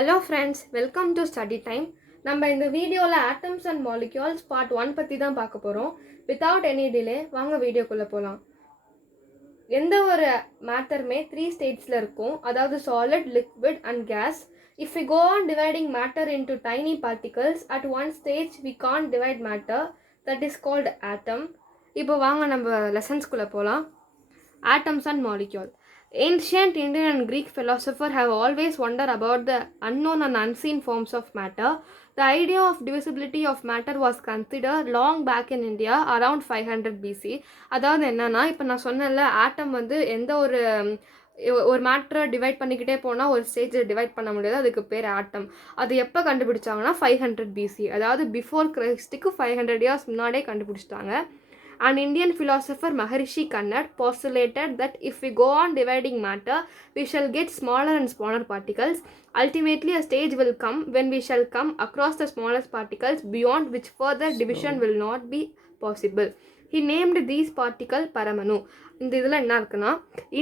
Hello friends, welcome to study time. நம்ம இந்த வீடியோவில் atoms and molecules part 1 பற்றி தான் பார்க்க போகிறோம். Without any delay, வாங்க வீடியோக்குள்ளே போகலாம். எந்த ஒரு மேட்டருமே 3 ஸ்டேட்ஸில் இருக்கும், அதாவது solid, liquid and gas. If we go on dividing matter into tiny particles, at one stage we can't divide matter, that is called atom. இப்போ வாங்க நம்ம லெசன்ஸ்குள்ளே போகலாம். Atoms and molecules. Ancient Indian and Greek philosophers have always wondered about the unknown and unseen forms of matter. The idea of divisibility of matter was considered long back in India around 500 BC. அதாவது என்னன்னா, இப்போ நான் சொன்னேன்ல, ஆட்டம் வந்து எந்த ஒரு மேட்டரை divide பண்ணிக்கிட்டே போனால் ஒரு ஸ்டேஜில் டிவைட் பண்ண முடியாது, அதுக்கு பேர் ஆட்டம். அது எப்போ கண்டுபிடிச்சாங்கன்னா 500 BC, அதாவது பிஃபோர் கிரைஸ்டுக்கு 500 இயர்ஸ் முன்னாடியே கண்டுபிடிச்சிட்டாங்க. An Indian philosopher Maharishi Kannad postulated that if we go on dividing matter, we shall get smaller and smaller particles. Ultimately, a stage will come when we shall come across the smallest particles beyond which further division will not be possible. He named these particles Paramanu. இந்த இதில் என்ன இருக்குன்னா,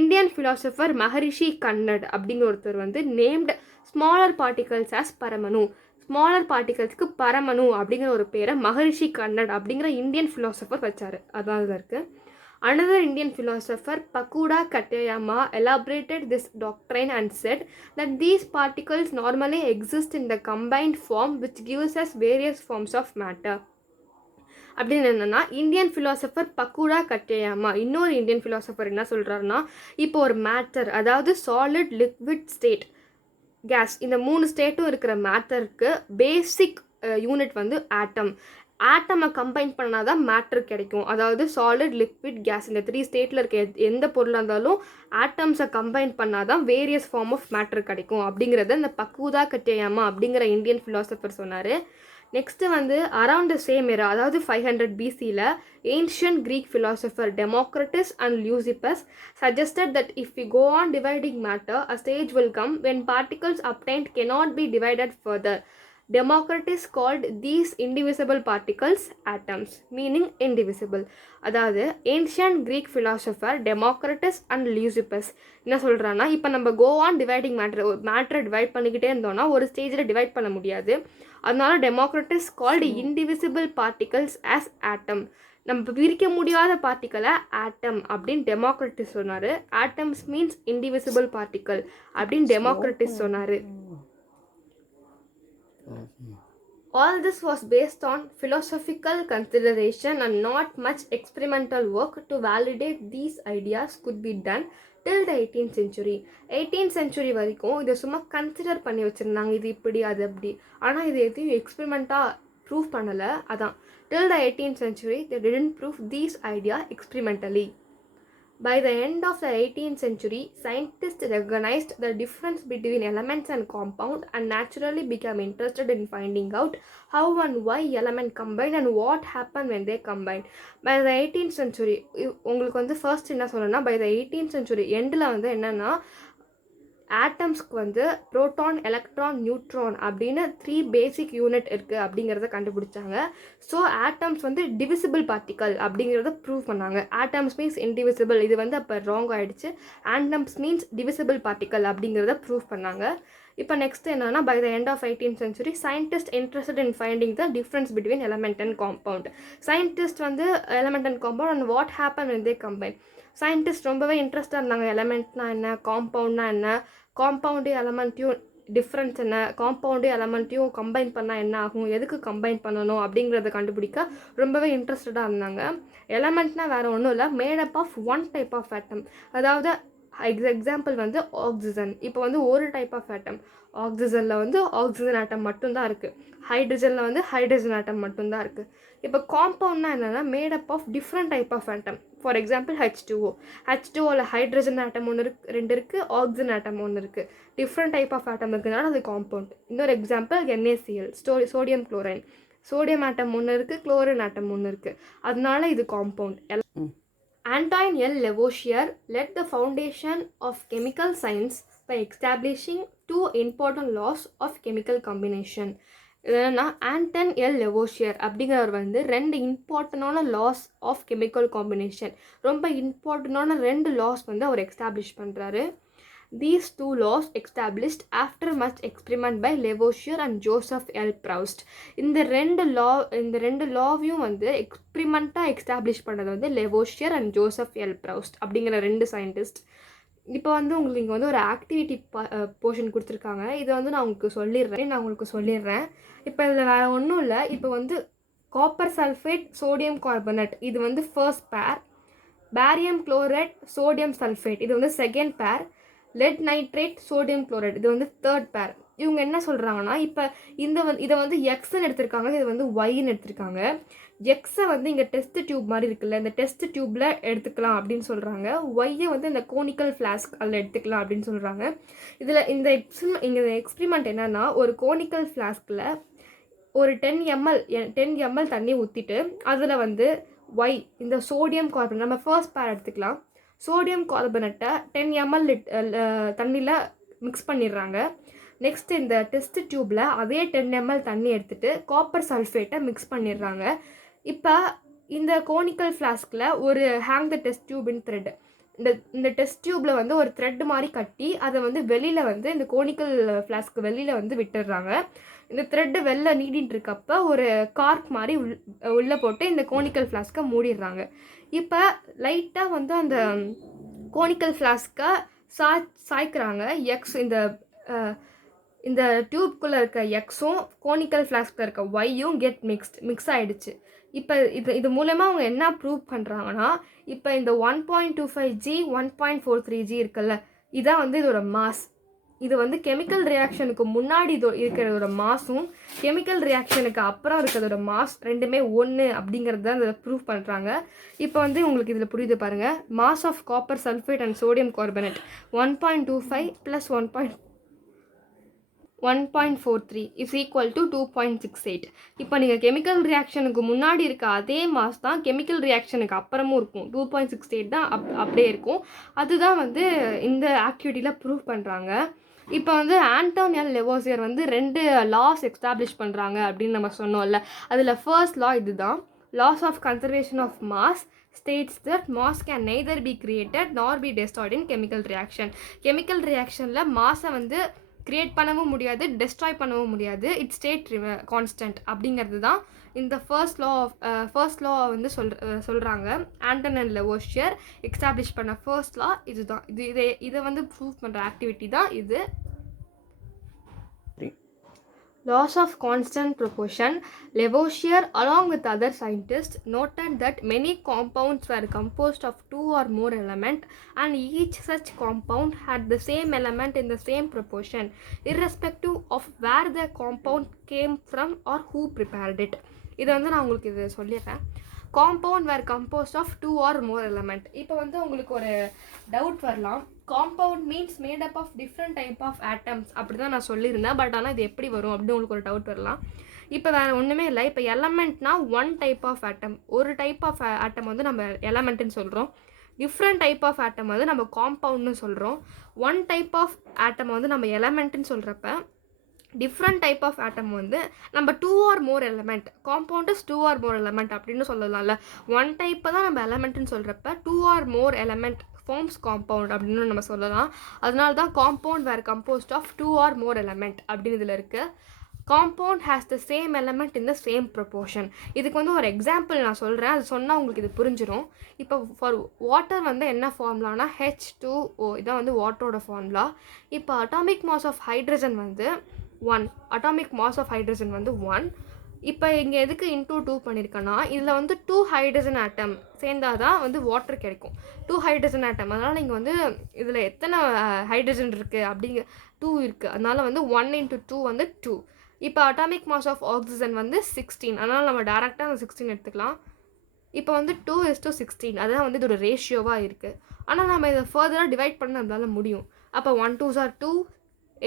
Indian philosopher மகரிஷி கன்னட் அப்படிங்கிற ஒருத்தர் வந்து named smaller particles as paramanu. Smaller பார்ட்டிகல்ஸ்க்கு பரமனு அப்படிங்கிற ஒரு பேரை மகரிஷி கன்னட் அப்படிங்கிற இந்தியன் ஃபிலாசபர் வச்சார். அதான் அதில் இருக்குது. Another Indian philosopher, Pakuda Katayama, elaborated this doctrine and said that these particles normally exist in the combined form which gives us various forms of matter. அப்படின்னு என்னென்னா, இந்தியன் ஃபிலாசபர் பக்குடா கட்டேயாமா இன்னொரு இந்தியன் ஃபிலாசபர் என்ன சொல்கிறாருன்னா, இப்போ ஒரு மேட்டர், அதாவது solid, liquid, state, case, இந்த 3 ஸ்டேட்டும் இருக்கிற மேட்டருக்கு பேசிக் யூனிட் வந்து ஆட்டம். ஆட்டமை கம்பைன் பண்ணால் தான் மேட்டர் கிடைக்கும். அதாவது சாலிட், லிக்விட், கேஸ், இந்த 3 ஸ்டேட்டில் இருக்க எந்த பொருளாக இருந்தாலும் ஆட்டம்ஸை கம்பைன் பண்ணால் தான் வேரியஸ் ஃபார்ம் ஆஃப் மேட்டர் கிடைக்கும் அப்படிங்கிறத இந்த பக்குதா கட்டேயாமா அப்படிங்கிற இந்தியன் ஃபிலாசபர் சொன்னார். நெக்ஸ்ட்டு வந்து அரவுண்ட் த சேம் era, அதாவது 500 BCயில் ancient Greek philosopher Democritus and Leucippus suggested that if we go on dividing matter, a stage will come when particles obtained cannot be divided further. Democritus called these indivisible particles atoms, meaning indivisible. அதாவது ancient Greek philosopher Democritus and Leucippus என்ன சொல்கிறான்னா, இப்போ நம்ம go on dividing மேட்டரை divide பண்ணிக்கிட்டே இருந்தோம்னா ஒரு ஸ்டேஜில் டிவைட் பண்ண முடியாது. அதனால Democritus called indivisible particles as atom. நம்ம பிரிக்க முடியாத பார்ட்டிக்கலை ஆட்டம் அப்படின்னு டெமோக்ரட்டிஸ் சொன்னார். ஆட்டம்ஸ் மீன்ஸ் இன்டிவிசிபிள் பார்ட்டிக்கல் அப்படின்னு டெமோக்ரட்டிஸ் சொன்னார். All this was based on philosophical consideration and not much experimental work to validate these ideas could be done till the 18th century. 18th century வரைக்கும் இதை சும்மா consider பண்ணி வச்சுருந்தாங்க, இது இப்படி அது அப்படி. ஆனால் இது எதையும் எக்ஸ்பெரிமெண்ட்டாக ப்ரூவ் பண்ணலை. அதான் till the 18th century they didn't prove these ideas experimentally. By the end of the 18th century, scientists recognized the difference between elements and compound and naturally became interested in finding out how and why element combine and what happened when they combine. By the 18th century, உங்களுக்கு வந்து first என்ன சொல்லணும்னா, by the 18th century எண்டில் வந்து என்னென்னா, ஆட்டம்ஸ்க்கு வந்து proton, electron, neutron அப்படின்னு 3 பேசிக் unit இருக்குது அப்படிங்கிறத கண்டுபிடிச்சாங்க. ஸோ ஆட்டம்ஸ் வந்து டிவிசிபிள் பார்ட்டிக்கல் அப்படிங்கிறத ப்ரூவ் பண்ணாங்க. ஆட்டம்ஸ் மீன்ஸ் இன்டிவிசிபிள், இது வந்து அப்போ ராங் ஆகிடுச்சு. ஆட்டம்ஸ் மீன்ஸ் டிவிசிபிள் பார்ட்டிக்கல் அப்படிங்கிறத ப்ரூவ் பண்ணாங்க. இப்போ நெக்ஸ்ட் என்னன்னா, by the end of 18th century scientist interested in finding the difference between element and compound. Scientist வந்து element and compound and what happen when they combine. Scientist ரொம்பவே இன்ட்ரெஸ்டாக இருந்தாங்க. எலமெண்ட்னா என்ன, காம்பவுண்ட்னா என்ன, காம்பவுண்டு எலமெண்ட்டையும் டிஃப்ரென்ஸ் என்ன, காம்பவுண்டு எலமெண்ட்டையும் கம்பைன் பண்ணால் என்ன ஆகும், எதுக்கு கம்பைன் பண்ணணும் அப்படிங்கிறத கண்டுபிடிக்க ரொம்பவே இன்ட்ரெஸ்டடாக இருந்தாங்க. எலமெண்ட்னா வேறு ஒன்றும் இல்லை, made up of one type of atom. அதாவது எக்ஸாம்பிள் வந்து ஆக்சிஜன். இப்போ வந்து ஒரு டைப் ஆஃப் ஆட்டம், ஆக்சிஜனில் வந்து ஆக்சிஜன் ஆட்டம் மட்டும்தான் இருக்குது. ஹைட்ரஜனில் வந்து ஹைட்ரஜன் ஆட்டம் மட்டும்தான் இருக்குது. இப்போ காம்பவுண்ட்னா என்னென்னா, made up of different type of atom. For example H2O. H2Oவில் ஹைட்ரஜன் ஆட்டம் ஒன்று ரெண்டு இருக்குது, ஆக்சிஜன் ஆட்டம் ஒன்று இருக்குது. டிஃப்ரெண்ட் டைப் ஆஃப் ஆட்டம் இருக்கிறதுனால அது காம்பவுண்ட். இன்னொரு example NaCl, sodium chlorine. Sodium atom ஒன்று இருக்குது, குளோரின் ஆட்டம் ஒன்று இருக்குது, அதனால இது compound. Antoine L. Lavoisier led the foundation of chemical science by establishing 2 important laws of chemical combination. என்னன்னா, ஆண்டன் எல் லெவோஷியர் அப்படிங்கிறவர் வந்து 2 இம்பார்ட்டண்டான லாஸ் ஆஃப் கெமிக்கல் காம்பினேஷன், ரொம்ப இம்பார்ட்டண்டான 2 லாஸ் வந்து அவர் எஸ்டாப்ளிஷ் பண்ணுறாரு. These two laws established after much experiment by Lavoisier and Joseph L. Proust. இந்த ரெண்டு லாவையும் வந்து எக்ஸ்பிரிமெண்ட்டாக எஸ்டாப்ளிஷ் பண்ணது வந்து லெவோஷியர் அண்ட் ஜோசப் எல் ப்ரவுஸ்ட் அப்படிங்கிற 2 சயின்டிஸ்ட். இப்போ வந்து உங்களுக்கு இங்கே வந்து ஒரு ஆக்டிவிட்டி போர்ஷன் கொடுத்துருக்காங்க. இதை வந்து நான் உங்களுக்கு சொல்லிடுறேன். இப்போ இதில் வேறு ஒன்றும் இல்லை. இப்போ வந்து காப்பர் சல்ஃபேட் சோடியம் கார்பனேட் இது வந்து ஃபர்ஸ்ட் பேர், பேரியம் குளோரைட் சோடியம் சல்ஃபேட் இது வந்து செகண்ட் பேர், லெட் நைட்ரேட் சோடியம் குளோரைட் இது வந்து தேர்ட் பேர். இவங்க என்ன சொல்கிறாங்கன்னா, இப்போ இதை வந்து எக்ஸ்ன்னு எடுத்திருக்காங்க, இது வந்து ஒய்ன்னு எடுத்திருக்காங்க. எக்ஸை வந்து இங்கே டெஸ்ட் டியூப் மாதிரி இருக்குல்ல, இந்த டெஸ்ட் டியூப்பில் எடுத்துக்கலாம் அப்படின்னு சொல்கிறாங்க. ஒய்யை வந்து இந்த கோனிக்கல் ஃப்ளாஸ்க் அதில் எடுத்துக்கலாம் அப்படின்னு சொல்கிறாங்க. இதில் இந்த எக்ஸ்பிரிமெண்ட் என்னென்னா, ஒரு கோனிக்கல் ஃப்ளாஸ்கில் ஒரு 10 ml தண்ணி ஊற்றிட்டு அதில் வந்து ஒய் இந்த சோடியம் கார்பனேட் நம்ம ஃபர்ஸ்ட் பேர் எடுத்துக்கலாம். சோடியம் கார்பனேட்டை 10 ml தண்ணியில் மிக்ஸ் பண்ணிடுறாங்க. நெக்ஸ்ட் இந்த டெஸ்ட் டியூப்பில் அதே 10 ml தண்ணி எடுத்துகிட்டு காப்பர் சல்ஃபேட்டை மிக்ஸ் பண்ணிடுறாங்க. இப்போ இந்த கோனிக்கல் ஃப்ளாஸ்கில் ஒரு ஹேங் த டெஸ்ட் டியூபின் த்ரெட், இந்த டெஸ்ட் டியூப்பில் வந்து ஒரு த்ரெட் மாதிரி கட்டி அதை வந்து வெளியில் வந்து இந்த கோனிக்கல் ஃப்ளாஸ்க்கு வெளியில் வந்து விட்டுடுறாங்க. இந்த த்ரெட்டு வெளில நீடிட்டு இருக்கப்போ ஒரு கார்க் மாதிரி உள்ளே போட்டு இந்த கோனிக்கல் ஃப்ளாஸ்க்கை மூடிடுறாங்க. இப்போ லைட்டாக வந்து அந்த கோனிக்கல் ஃப்ளாஸ்க்கை சாய்க்கிறாங்க. எக்ஸ் இந்த டியூப்குள்ளே இருக்க எக்ஸும் கோனிக்கல் ஃப்ளாஸ்கில் இருக்க ஒய்யும் மிக்ஸ் ஆகிடுச்சு. இப்போ இது மூலமாக அவங்க என்ன ப்ரூவ் பண்ணுறாங்கன்னா, இப்போ இந்த 1.25G 1.43G இருக்குல்ல, இதான் வந்து இதோட மாஸ். இது வந்து கெமிக்கல் ரியாக்ஷனுக்கு முன்னாடி இருக்கிறதோட மாஸும் கெமிக்கல் ரியாக்ஷனுக்கு அப்புறம் இருக்கிறதோட மாஸ் ரெண்டுமே ஒன்று அப்படிங்கிறது தான் இதில் ப்ரூவ் பண்ணுறாங்க. இப்போ வந்து உங்களுக்கு இதில் புரியுது பாருங்கள். Mass of copper sulphate and sodium carbonate 1.25 + 1.43 is equal to 2.68. இப்போ நீங்கள் கெமிக்கல் ரியாக்ஷனுக்கு முன்னாடி இருக்க அதே மாஸ் தான் கெமிக்கல் ரியாக்ஷனுக்கு அப்புறமும் இருக்கும். 2.68 தான் அப்படியே இருக்கும். அதுதான் வந்து இந்த ஆக்டிவிட்டியில் ப்ரூவ் பண்ணுறாங்க. இப்போ வந்து ஆண்டோன் எல் லெவோசியர் வந்து 2 லாஸ் எஸ்டாப்ளிஷ் பண்ணுறாங்க அப்படின்னு நம்ம சொன்னோம்ல. அதில் ஃபர்ஸ்ட் லா இதுதான். Laws of conservation of mass states that mass can neither be created nor be destroyed in chemical reaction. Chemical ரியாக்ஷனில் மாஸை வந்து க்ரியேட் பண்ணவும் முடியாது, டெஸ்ட்ராய் பண்ணவும் முடியாது. இட் ஸ்டேட் கான்ஸ்டன்ட் அப்படிங்கிறது தான் இந்த ஃபர்ஸ்ட் லா வந்து சொல்கிறாங்க. ஆண்டன் அண்ட் லெவோஷியர் எஸ்டாப்ளிஷ் பண்ண ஃபர்ஸ்ட் லா இதுதான். இதை வந்து ப்ரூவ் பண்ணுற ஆக்டிவிட்டி தான் இது. Laws of constant proportion. Lavoisier along with other scientists noted that many compounds were composed of 2 or more elements and each such compound had the same element in the same proportion irrespective of where the compound came from or who prepared it. இதை வந்து நான் உங்களுக்கு இது சொல்லிடுறேன். Compound where composed of 2 or more element. இப்போ வந்து உங்களுக்கு ஒரு டவுட் வரலாம், compound means made up of different type of atoms அப்படி தான் நான் சொல்லியிருந்தேன். பட் ஆனால் இது எப்படி வரும் அப்படின்னு உங்களுக்கு ஒரு டவுட் வரலாம். இப்போ வேறு ஒன்றுமே இல்லை. இப்போ எலமெண்ட்னா 1 டைப் ஆஃப் ஆட்டம், ஒரு டைப் ஆஃப் ஆட்டம் வந்து நம்ம எலமெண்ட்டுன்னு சொல்கிறோம். டிஃப்ரெண்ட் டைப் ஆஃப் ஆட்டம் வந்து நம்ம காம்பவுண்ட்னு சொல்கிறோம். 1 டைப் ஆஃப் ஆட்டம் வந்து நம்ம எலமெண்ட்டுன்னு சொல்கிறப்ப டிஃப்ரெண்ட் டைப் ஆஃப் ஆட்டம் வந்து நம்ம 2 or more element, compound is 2 or more element அப்படின்னு சொல்லலாம்ல. 1 டைப்பை தான் நம்ம எலமெண்ட்டுன்னு சொல்கிறப்ப 2 or more element forms compound அப்படின்னு நம்ம சொல்லலாம். அதனால தான் compound where composed of 2 or more element அப்படின்னு இதில் இருக்குது. Compound has the same element in the same proportion. இதுக்கு வந்து ஒரு எக்ஸாம்பிள் நான் சொல்கிறேன், அது சொன்னால் உங்களுக்கு இது புரிஞ்சிடும். இப்போ ஃபார் வாட்டர் வந்து என்ன ஃபார்முலானா H2O, இதான் வந்து வாட்டரோட ஃபார்முலா. இப்போ அட்டாமிக் மாஸ் ஆஃப் ஹைட்ரஜன் வந்து 1, அட்டாமிக் மாஸ் ஆஃப் ஹைட்ரஜன் வந்து 1. இப்போ இங்கே எதுக்கு இன்டூ 2 பண்ணியிருக்கேன்னா, இதில் வந்து 2 ஹைட்ரஜன் ஆட்டம் சேர்ந்தால் தான் வந்து வாட்டர் கிடைக்கும். 2 ஹைட்ரஜன் ஆட்டம், அதனால் இங்கே வந்து இதில் எத்தனை ஹைட்ரஜன் இருக்குது அப்படிங்க 2 இருக்குது. அதனால் வந்து 1 × 2 வந்து 2. இப்போ அட்டாமிக் மாஸ் ஆஃப் ஆக்சிஜன் வந்து 16, அதனால் நம்ம டேரெக்டாக அந்த 16 எடுத்துக்கலாம். இப்போ வந்து 2:16 அதுதான் வந்து இதோட ரேஷியோவாக இருக்குது. ஆனால் நம்ம இதை ஃபர்தராக டிவைட் பண்ண நம்மளால முடியும். அப்போ 1 2s are 2,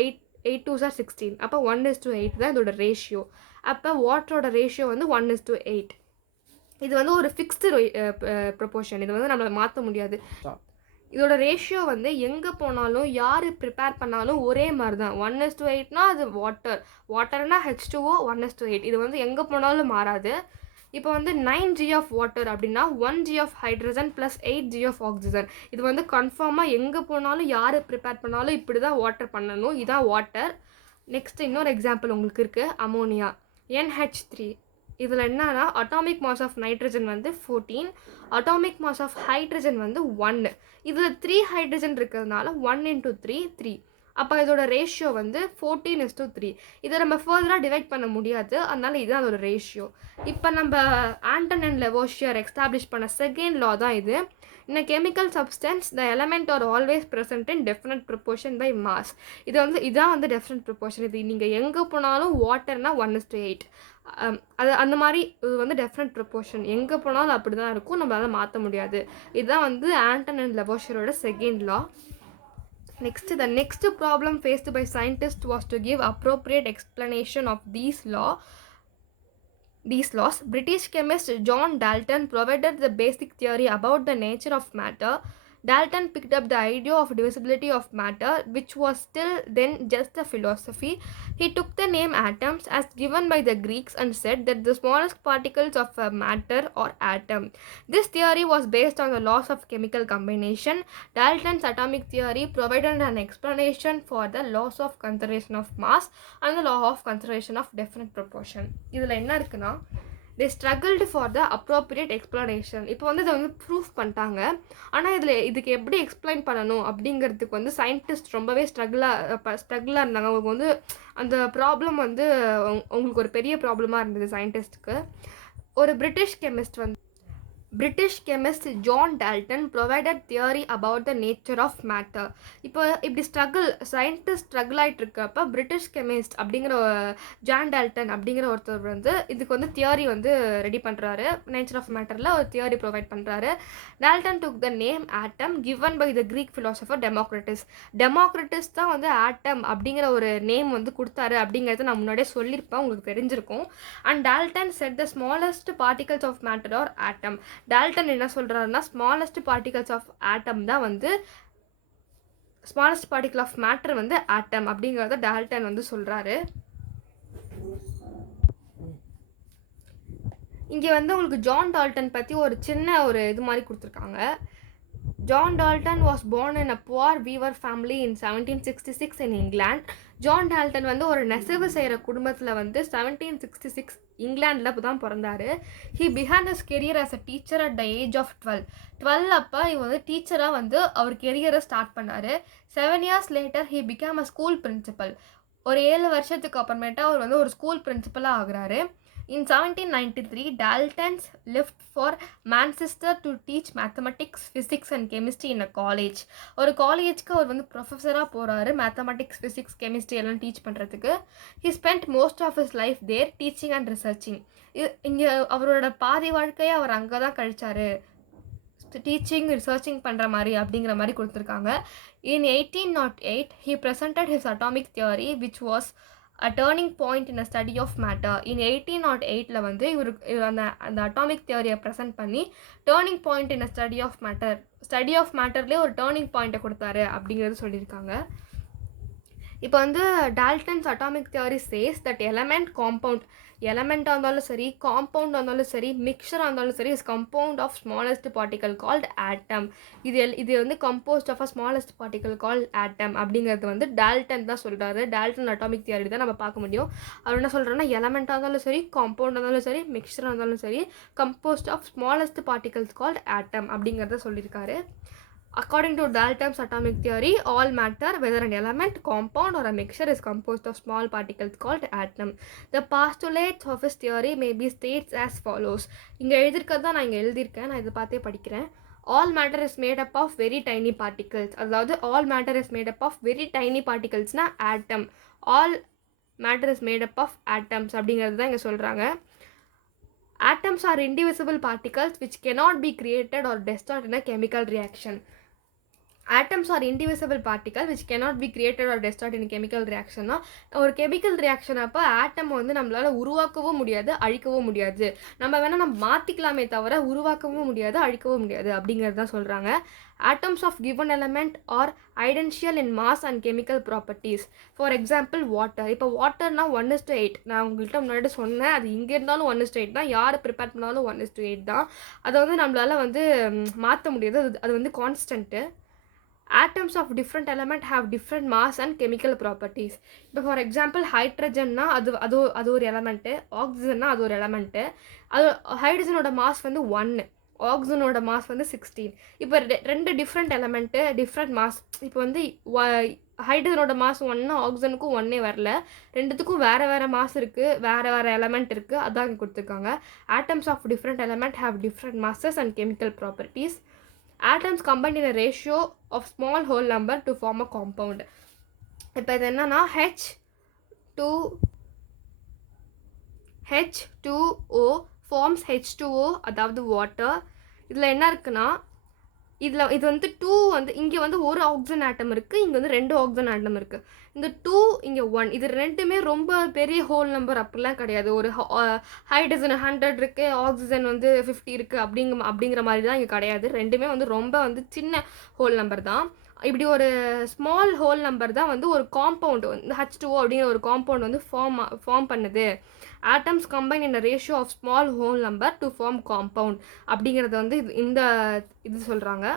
8 2s are 16. அப்போ 1:8 தான் இதோட ரேஷியோ. அப்போ வாட்டரோட ரேஷியோ வந்து 1:8. இது வந்து ஒரு ஃபிக்ஸ்டு ப்ரொபோர்ஷன், இது வந்து நம்மளை மாற்ற முடியாது. இதோட ரேஷியோ வந்து எங்கே போனாலும் யார் ப்ரிப்பேர் பண்ணாலும் ஒரே மாதிரி தான். 1:8னா அது வாட்டர்னா H2O 1:8. இது வந்து எங்கே போனாலும் மாறாது. இப்போ வந்து 9g ஆஃப் வாட்டர் அப்படின்னா 1g of hydrogen plus 8g of oxygen. இது வந்து கன்ஃபார்மாக எங்கே போனாலும் யார் ப்ரிப்பேர் பண்ணாலும் இப்படி தான் வாட்டர் பண்ணணும். இதான் வாட்டர். நெக்ஸ்ட் இன்னொரு எக்ஸாம்பிள் உங்களுக்கு இருக்குது, அமோனியா NH3. இதில் என்னன்னா அட்டாமிக் மாஸ் ஆஃப் நைட்ரஜன் வந்து 14, அட்டாமிக் மாஸ் ஆஃப் ஹைட்ரஜன் வந்து 1. இதில் 3 ஹைட்ரஜன் இருக்கிறதுனால 1 × 3 3. அப்போ இதோட ரேஷியோ வந்து 14:3. இதை நம்ம ஃபர்தராக டிவைட் பண்ண முடியாது, அதனால இதுதான் அதோட ரேஷியோ. இப்போ நம்ம ஆண்டன் அண்ட் லெவோஷியர் எஸ்டாப்ளிஷ் பண்ண செகண்ட் லா தான் இது. In a chemical substance, the elements are always present in definite proportion by mass. இது வந்து இதான் வந்து definite proportion. இது நீங்கள் எங்கே போனாலும் வாட்டர்னா 1:8. அது அந்த மாதிரி இது வந்து definite proportion. எங்கே போனாலும் அப்படி தான் இருக்கும், நம்மளால் மாற்ற முடியாது. இதுதான் வந்து ஆண்டன் அண்ட் லெவோஷியரோட second law. Next, the next problem faced by scientists was to give appropriate explanation of these laws. British chemist John Dalton provided the basic theory about the nature of matter. Dalton picked up the idea of divisibility of matter, which was still then just a philosophy. He took the name atoms as given by the Greeks and said that the smallest particles of a matter are atom. This theory was based on the laws of chemical combination. Dalton's atomic theory provided an explanation for the laws of conservation of mass and the law of conservation of definite proportion. இதில் என்ன இருக்குன்னா, they struggled for the appropriate explanation. இப்போ வந்து இதை வந்து proof பண்ணிட்டாங்க, ஆனால் இதுக்கு எப்படி எக்ஸ்பிளைன் பண்ணணும் அப்படிங்கிறதுக்கு வந்து சயின்டிஸ்ட் ரொம்பவே ஸ்ட்ரகிளாக இருந்தாங்க. அவங்களுக்கு வந்து அந்த ப்ராப்ளம் வந்து உங்களுக்கு ஒரு பெரிய ப்ராப்ளமாக இருந்தது சயின்டிஸ்ட்டுக்கு. ஒரு British chemist John Dalton provided theory about the nature of matter. இப்போ இப்படி சயின்டிஸ்ட் ஸ்ட்ரகிள் ஆகிட்டு இருக்கப்போ பிரிட்டிஷ் கெமிஸ்ட் அப்படிங்கிற ஜான் டால்டன் அப்படிங்கிற ஒருத்தர் வந்து இதுக்கு வந்து தியரி வந்து ரெடி பண்ணுறாரு. நேச்சர் ஆஃப் மேட்டரில் ஒரு தியரி ப்ரொவைட் பண்ணுறாரு. Dalton took the name atom given by the Greek philosopher Democritus தான் வந்து ஆட்டம் அப்படிங்கிற ஒரு நேம் வந்து கொடுத்தாரு அப்படிங்கிறத நான் முன்னாடியே சொல்லியிருப்பேன், உங்களுக்கு தெரிஞ்சிருக்கும். And Dalton said the smallest particles of matter are atom. Dalton என்ன சொல்கிறாருன்னா, ஸ்மாலஸ்ட் பார்ட்டிகல்ஸ் ஆஃப் ஆட்டம் தான் வந்து ஸ்மாலஸ்ட் பார்ட்டிகல் ஆஃப் மேட்டர் வந்து ஆட்டம் அப்படிங்கிறத டால்டன் வந்து சொல்கிறாரு. இங்கே வந்து உங்களுக்கு ஜான் டால்டன் பற்றி ஒரு சின்ன ஒரு இது மாதிரி கொடுத்துருக்காங்க. John Dalton was born in a poor weaver family in 1766 in England. John Dalton வந்து ஒரு நெசவு செய்கிற குடும்பத்தில் வந்து 1766 இங்கிலாண்டில் தான் பிறந்தார். He began his career as a teacher at the age of 12 அப்போ இவர் வந்து டீச்சராக வந்து அவர் கெரியரை ஸ்டார்ட் பண்ணார். 7 years later he became a school principal. ஒரு 7 வருஷத்துக்கு அப்புறமேட்டா அவர் வந்து ஒரு ஸ்கூல் பிரின்சிபலாக ஆகுறாரு. In 1793, Dalton left for Manchester to teach mathematics, physics and chemistry in a college. ஒரு காலேஜ்க்கு அவர் வந்து ப்ரொஃபஸராக போகிறாரு, மேத்தமெட்டிக்ஸ், ஃபிசிக்ஸ், கெமிஸ்ட்ரி எல்லாம் டீச் பண்ணுறதுக்கு. He spent most of his life there teaching and researching. இங்கே அவரோட பாதி வாழ்க்கையை அவர் அங்கே தான் கழிச்சாரு, டீச்சிங் ரிசர்ச்சிங் பண்ணுற மாதிரி அப்படிங்கிற மாதிரி கொடுத்துருக்காங்க. In 1808, he presented his atomic theory, which was a turning point in a study of matter. In 1808 வந்து இவர் அந்த அட்டாமிக் தியரியை ப்ரெசென்ட் பண்ணி turning point in a study of மேட்டர்லேயே ஒரு டேர்னிங் பாயிண்ட்டை கொடுத்தாரு அப்படிங்கிறது சொல்லியிருக்காங்க. இப்போ வந்து Dalton's atomic theory says that எலமெண்ட்டாக இருந்தாலும் சரி, காம்பவுண்டாக இருந்தாலும் சரி, மிக்சராக இருந்தாலும் சரி, is compound of smallest particle called atom. இது வந்து composed of a smallest particle called atom அப்படிங்கிறது வந்து டால்டன் தான் சொல்கிறாரு. டால்டன் அட்டாமிக் தியரி தான் நம்ம பார்க்க முடியும். அவர் என்ன சொல்கிறேன்னா, எலமெண்ட்டாக இருந்தாலும் சரி, காம்பவுண்டாக இருந்தாலும் சரி, மிக்சராக இருந்தாலும் சரி, composed of smallest particles called atom அப்படிங்கிறத சொல்லியிருக்காரு. According to Dalton's atomic theory, all matter, whether an element, compound or a mixture, is composed of small particles called atom. The postulates of his theory may be states as follows. இங்கே எழுதியிருக்கிறதா நான் இங்கே எழுதியிருக்கேன், நான் இதை பார்த்தே படிக்கிறேன். All matter is made up of very tiny particles. அதாவது all matter is made up of very tiny particlesனா atom. All matter is made up of atoms அப்படிங்கிறது தான் இங்கே சொல்கிறாங்க. Atoms are indivisible particles which cannot be created or destroyed in a chemical reaction. Atoms atoms are indivisible particle which cannot be created or destroyed in chemical reaction. ஒரு chemical reaction அப்போ ஆட்டம் வந்து நம்மளால உருவாக்கவும் முடியாது, அழிக்கவும் முடியாது. நம்ம மாற்றிக்கலாமே தவிர உருவாக்கவும் முடியாது, அழிக்கவும் முடியாது அப்படிங்கிறது தான் சொல்கிறாங்க. Atoms of given element are identical in mass and chemical properties. For example, water. இப்போ வாட்டர்னா 1:8. நான் உங்கள்கிட்ட முன்னாடி சொன்னேன், அது இங்கே இருந்தாலும் 1:8 தான், யார் ப்ரிப்பேர் பண்ணாலும் 1:8 தான். அதை வந்து நம்மளால் வந்து மாற்ற முடியாது, அது வந்து constant. Atoms of different element have different mass and chemical properties. இப்போ ஃபார் எக்ஸாம்பிள் ஹைட்ரஜன்னா அது ஒரு எலமெண்ட்டு, ஆக்சிஜன்னா அது ஒரு எலமெண்ட்டு. அது ஹைட்ரஜனோட மாஸ் வந்து 1, ஆக்சிஜனோட மாஸ் வந்து 16. இப்போ ரெண்டு டிஃப்ரெண்ட் எலமெண்ட்டு, டிஃப்ரெண்ட் மாஸ். இப்போ வந்து ஹைட்ரஜனோட மாஸ் 1, ஆக்சிஜனுக்கும் 1 வரல, ரெண்டுத்துக்கும் வேறு மாஸ் இருக்குது, வேறு எலமெண்ட் இருக்குது, அதான் இங்கே கொடுத்துருக்காங்க. Atoms of different element have different masses and chemical properties. Atoms combine in a ratio of small whole number to form a compound. இப்போ இது என்னன்னா H2O forms H2O, அதாவது வாட்டர். இதில் என்ன இருக்குன்னா, இது வந்து 2 வந்து இங்கே வந்து ஒரு ஆக்சிஜன் ஆட்டம் இருக்குது, இங்கே வந்து 2 ஆக்சிஜன் ஆட்டம் இருக்குது. இந்த 2 இங்கே 1, இது ரெண்டுமே ரொம்ப பெரிய ஹோல் நம்பர் அப்படிலாம் கிடையாது. ஒரு ஹைட்ரஜன் 100 இருக்குது, ஆக்சிஜன் வந்து 50 இருக்குது அப்படிங்கிற மாதிரி தான் இங்கே கிடையாது. ரெண்டுமே வந்து ரொம்ப வந்து சின்ன ஹோல் நம்பர் தான். இப்படி ஒரு ஸ்மால் ஹோல் நம்பர் தான் வந்து ஒரு காம்பவுண்ட் வந்து H2O அப்படிங்கிற ஒரு காம்பவுண்ட் வந்து ஃபார்ம் பண்ணுது. Atoms combine in a ratio of small whole number to form compound அப்படிங்கிறது வந்து இது சொல்கிறாங்க.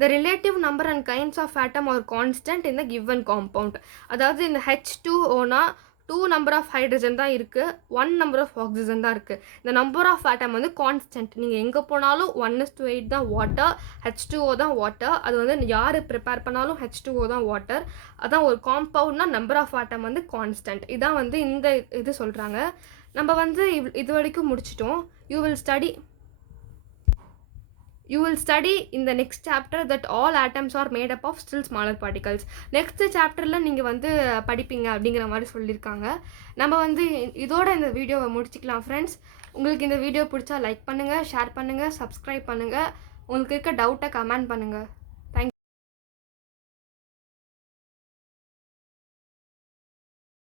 The relative number and kinds of atom are constant in the given compound. அதாவது இந்த H2Oனா 2 number of hydrogen தான் இருக்குது, 1 number of oxygen தான் இருக்குது. இந்த number of atom வந்து கான்ஸ்டன்ட். நீங்கள் எங்கே போனாலும் 1:8 தான் வாட்டர், H2O தான் வாட்டர். அது வந்து யார் ப்ரிப்பேர் பண்ணாலும் H2O தான் வாட்டர். அதான் ஒரு காம்பவுண்ட்னா நம்பர் ஆஃப் ஆட்டம் வந்து கான்ஸ்டன்ட். இதான் வந்து இந்த இது சொல்கிறாங்க. நம்ம வந்து இது வரைக்கும் முடிச்சிட்டோம். You will study in the next chapter that all atoms are made up of still smaller particles. Next சாப்டரில் நீங்கள் வந்து படிப்பீங்க அப்படிங்கிற மாதிரி சொல்லியிருக்காங்க. நம்ம வந்து இதோட இந்த வீடியோவை முடிச்சிக்கலாம் ஃப்ரெண்ட்ஸ். உங்களுக்கு இந்த வீடியோ பிடிச்சா லைக் பண்ணுங்கள், ஷேர் பண்ணுங்கள், சப்ஸ்கிரைப் பண்ணுங்கள். உங்களுக்கு இருக்க டவுட்டை கமெண்ட் பண்ணுங்கள்.